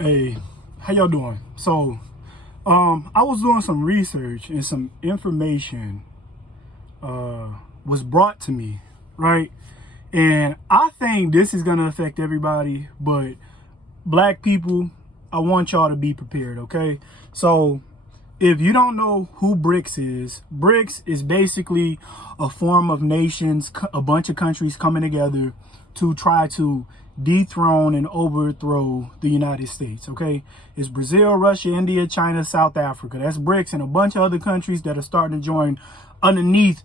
Hey, how y'all doing? So, I was doing some research and some information was brought to me, right? And I think this is gonna affect everybody, but black people, I want y'all to be prepared, okay? So, if you don't know who BRICS is basically a form of nations, a bunch of countries coming together to try to dethrone and overthrow the United States, okay? It's Brazil, Russia, India, China, South Africa. That's BRICS and a bunch of other countries that are starting to join underneath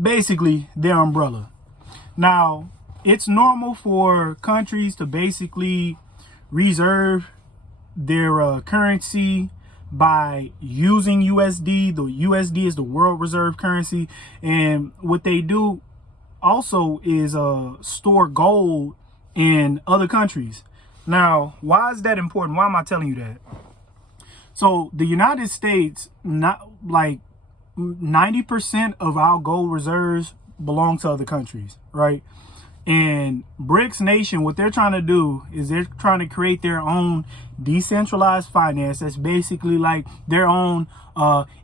basically their umbrella. Now, it's normal for countries to basically reserve their currency by using USD. The USD is the world reserve currency. And what they do also is store gold in other countries. Now, why is that important? Why am I telling you that? So the United States, not like 90% of our gold reserves belong to other countries, right? And BRICS Nation, what they're trying to do is they're trying to create their own decentralized finance. That's basically like their own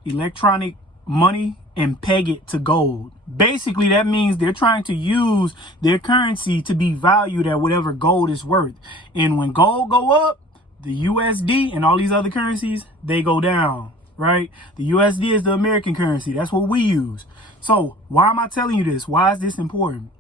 electronic money and peg it to gold. Basically, that means they're trying to use their currency to be valued at whatever gold is worth. And when gold go up, the USD and all these other currencies, they go down, right? The USD is the American currency. That's what we use. So why am I telling you this? Why is this important?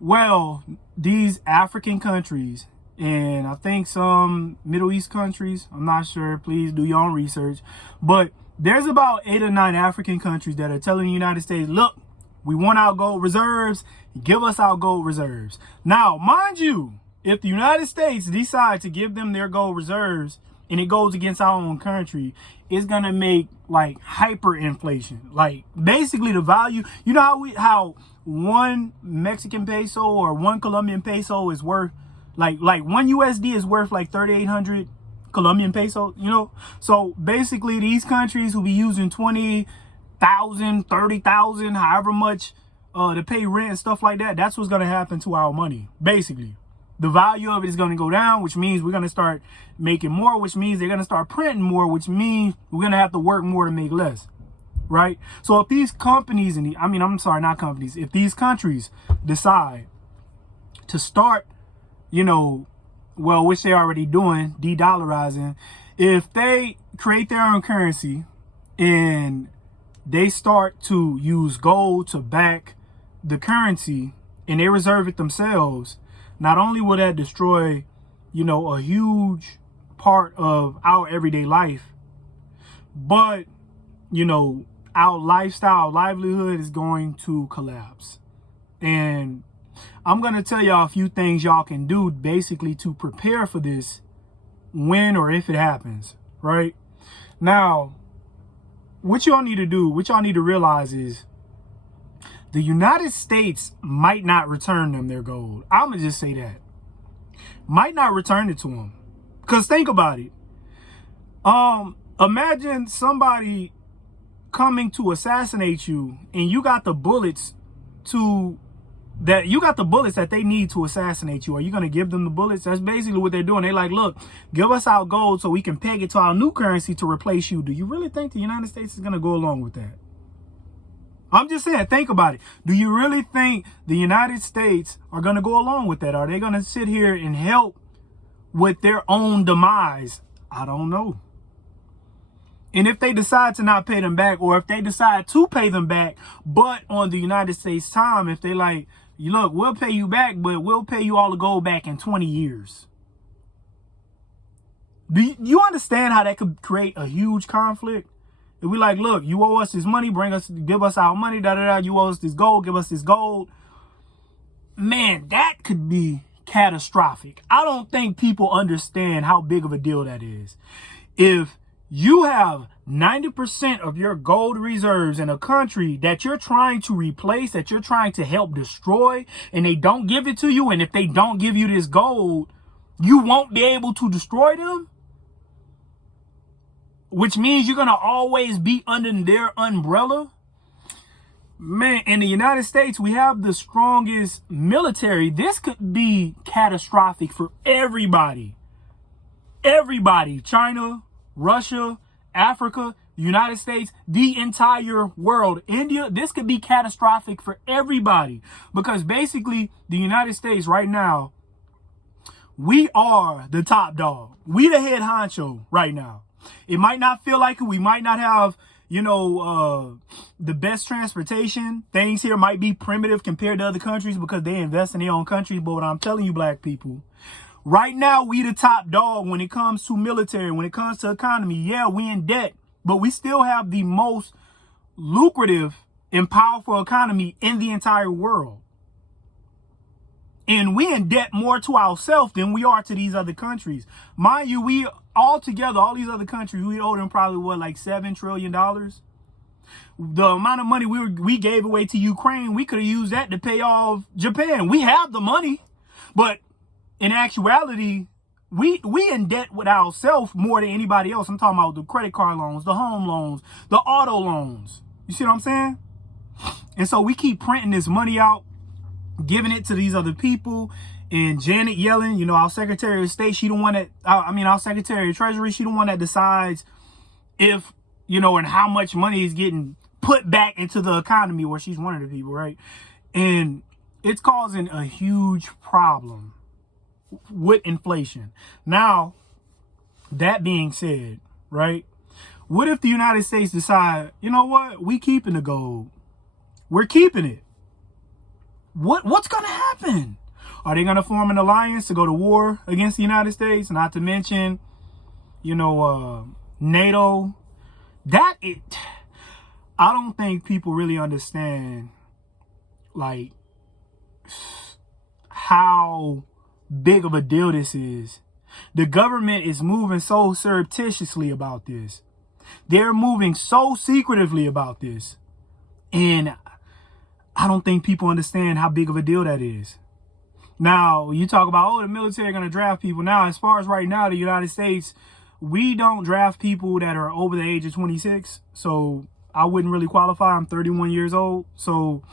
Well, these African countries and I think some Middle East countries, I'm not sure, please do your own research, but there's about 8 or 9 African countries that are telling the United States, look, we want our gold reserves, give us our gold reserves. Now, mind you, if the United States decide to give them their gold reserves and it goes against our own country, it's gonna make like hyperinflation. Like basically the value, you know how one Mexican peso or one Colombian peso is worth like one USD is worth like 3,800 Colombian peso, you know? So basically these countries will be using 20,000, 30,000, however much to pay rent and stuff like that. That's what's gonna happen to our money, basically. The value of it is going to go down, which means we're going to start making more, which means they're going to start printing more, which means we're going to have to work more to make less, right? So if these companies, if these countries decide to start, which they're already doing, de-dollarizing, if they create their own currency and they start to use gold to back the currency and they reserve it themselves, not only will that destroy, a huge part of our everyday life, but, our lifestyle, livelihood is going to collapse. And I'm going to tell y'all a few things y'all can do basically to prepare for this when or if it happens, right? Now, what y'all need to do, what y'all need to realize is the United States might not return them their gold. I'm going to just say that. Might not return it to them. Because think about it. Imagine somebody coming to assassinate you and you got the bullets that they need to assassinate you. Are you going to give them the bullets? That's basically what they're doing. They're like, look, give us our gold so we can peg it to our new currency to replace you. Do you really think the United States is going to go along with that? I'm just saying, think about it. Do you really think the United States are going to go along with that? Are they going to sit here and help with their own demise? I don't know. And if they decide to not pay them back, or if they decide to pay them back, but on the United States time, if they like, look, we'll pay you back, but we'll pay you all the gold back in 20 years. Do you understand how that could create a huge conflict? If we like, look, you owe us this money, give us our money, you owe us this gold, give us this gold. Man, that could be catastrophic. I don't think people understand how big of a deal that is. If you have 90% of your gold reserves in a country that you're trying to replace, that you're trying to help destroy, and they don't give it to you, and if they don't give you this gold, you won't be able to destroy them, which means you're going to always be under their umbrella. Man, in the United States, we have the strongest military. This could be catastrophic for everybody. Everybody, China, Russia, Africa, United States, the entire world, India, this could be catastrophic for everybody, because basically the United States right now, we are the top dog. We the head honcho right now. It might not feel like it. We might not have, the best transportation. Things here might be primitive compared to other countries because they invest in their own countries. But what I'm telling you, black people, right now, we the top dog when it comes to military, when it comes to economy. Yeah, we in debt, but we still have the most lucrative and powerful economy in the entire world. And we in debt more to ourselves than we are to these other countries. Mind you, we all together, all these other countries, we owe them probably like $7 trillion. The amount of money we gave away to Ukraine, we could have used that to pay off Japan. We have the money, but in actuality, we in debt with ourselves more than anybody else. I'm talking about the credit card loans, the home loans, the auto loans. You see what I'm saying? And so we keep printing this money out, giving it to these other people. And Janet Yellen, our Secretary of State, she the one that, our Secretary of Treasury, she the one that decides if, and how much money is getting put back into the economy, where she's one of the people, right? And it's causing a huge problem with inflation. Now, that being said, right? What if the United States decide, you know what? We keeping the gold. We're keeping it. What's going to happen? Are they going to form an alliance to go to war against the United States? Not to mention, NATO. I don't think people really understand, like, how big of a deal this is. The government is moving so surreptitiously about this. They're moving so secretively about this. And I don't think people understand how big of a deal that is. Now, you talk about, the military are going to draft people. Now, as far as right now, the United States, we don't draft people that are over the age of 26. So I wouldn't really qualify. I'm 31 years old. So,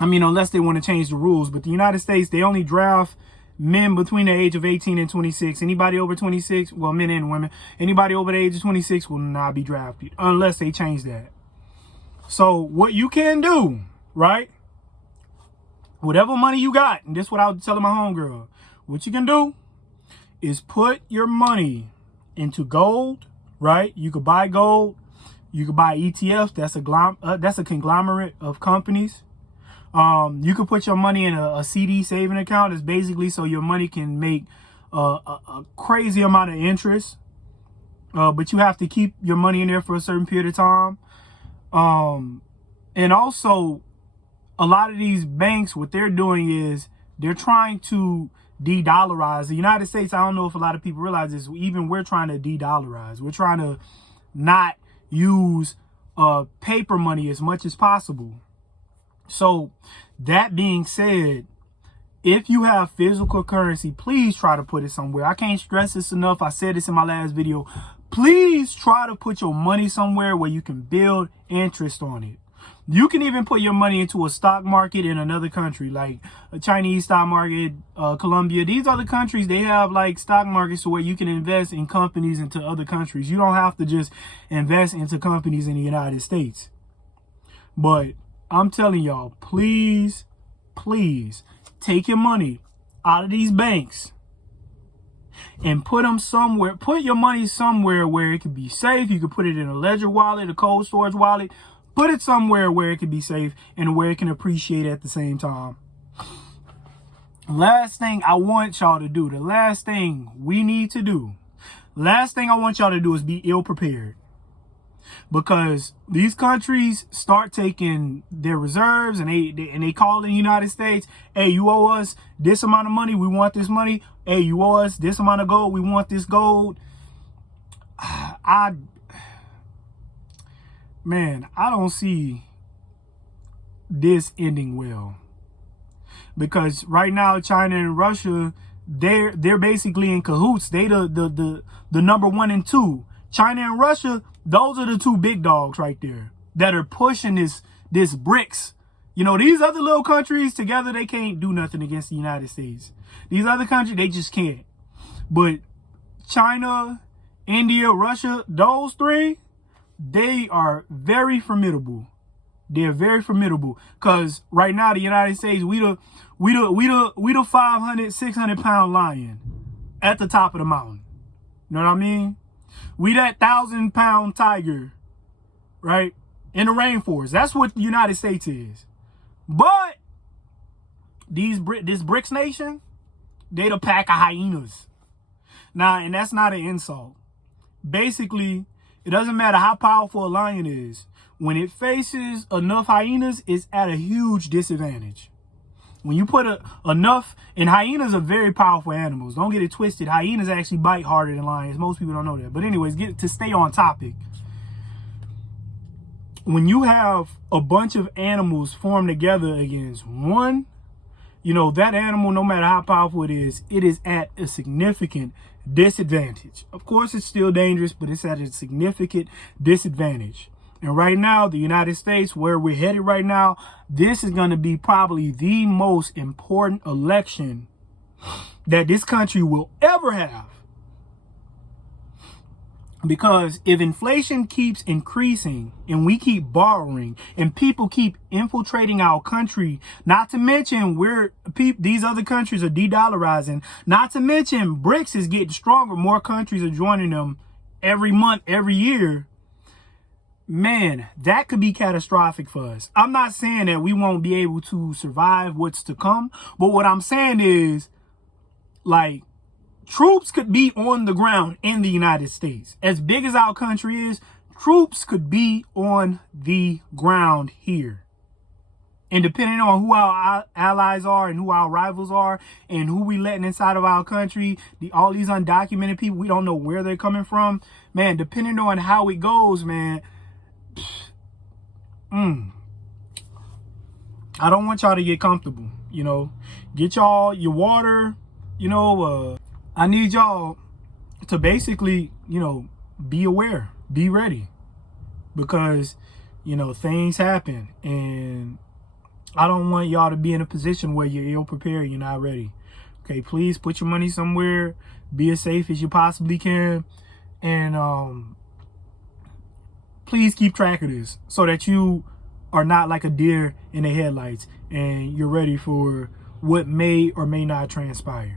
unless they want to change the rules. But the United States, they only draft men between the age of 18 and 26. Anybody over 26, well, men and women, anybody over the age of 26 will not be drafted unless they change that. So what you can do, right? Whatever money you got, and this is what I was telling my homegirl, what you can do is put your money into gold, right? You could buy gold. You could buy ETFs. That's a conglomerate of companies. You could put your money in a CD saving account. It's basically so your money can make a crazy amount of interest. But you have to keep your money in there for a certain period of time. And also, a lot of these banks, what they're doing is they're trying to de-dollarize. The United States, I don't know if a lot of people realize this, even we're trying to de-dollarize. We're trying to not use paper money as much as possible. So that being said, if you have physical currency, please try to put it somewhere. I can't stress this enough. I said this in my last video. Please try to put your money somewhere where you can build interest on it. You can even put your money into a stock market in another country, like a Chinese stock market, Colombia. These other countries, they have like stock markets where you can invest in companies into other countries. You don't have to just invest into companies in the United States. But I'm telling y'all, please, please take your money out of these banks and put them somewhere. Put your money somewhere where it can be safe. You can put it in a ledger wallet, a cold storage wallet. Put it somewhere where it can be safe and where it can appreciate at the same time. Last thing I want y'all to do, the last thing we need to do, last thing I want y'all to do is be ill prepared. Because these countries start taking their reserves and they call in the United States, hey, you owe us this amount of money, we want this money. Hey, you owe us this amount of gold, we want this gold. I don't see this ending well. Because right now, China and Russia, they're basically in cahoots. They the number 1 and 2. China and Russia, those are the two big dogs right there that are pushing this BRICS. These other little countries together, they can't do nothing against the United States. These other countries, they just can't. But China, India, Russia, those three, they are very formidable. They're very formidable. Cause right now the United States, we the 500, 600 pound lion at the top of the mountain. You know what I mean? We that 1,000-pound tiger, right? In the rainforest. That's what the United States is. But this BRICS nation, they the pack of hyenas. Now, and that's not an insult. Basically, it doesn't matter how powerful a lion is. When it faces enough hyenas, it's at a huge disadvantage. When you put enough, and hyenas are very powerful animals. Don't get it twisted. Hyenas actually bite harder than lions. Most people don't know that. But anyways, to stay on topic. When you have a bunch of animals form together against one, you know, that animal, no matter how powerful it is at a significant disadvantage. Of course, it's still dangerous, but it's at a significant disadvantage. And right now, the United States, where we're headed right now, this is going to be probably the most important election that this country will ever have. Because if inflation keeps increasing and we keep borrowing and people keep infiltrating our country, not to mention these other countries are de-dollarizing, not to mention BRICS is getting stronger. More countries are joining them every month, every year. Man, that could be catastrophic for us. I'm not saying that we won't be able to survive what's to come, but what I'm saying is, like, troops could be on the ground in the United States. As big as our country is, troops could be on the ground here. And depending on who our allies are and who our rivals are and who we letting inside of our country, all these undocumented people, we don't know where they're coming from. Man, depending on how it goes, man, I don't want y'all to get comfortable, you know. Get y'all your water, you know. I need y'all to basically, you know, be aware, be ready, because, you know, things happen, and I don't want y'all to be in a position where you're ill prepared, you're not ready. Okay, please put your money somewhere, be as safe as you possibly can, and please keep track of this so that you are not like a deer in the headlights and you're ready for what may or may not transpire.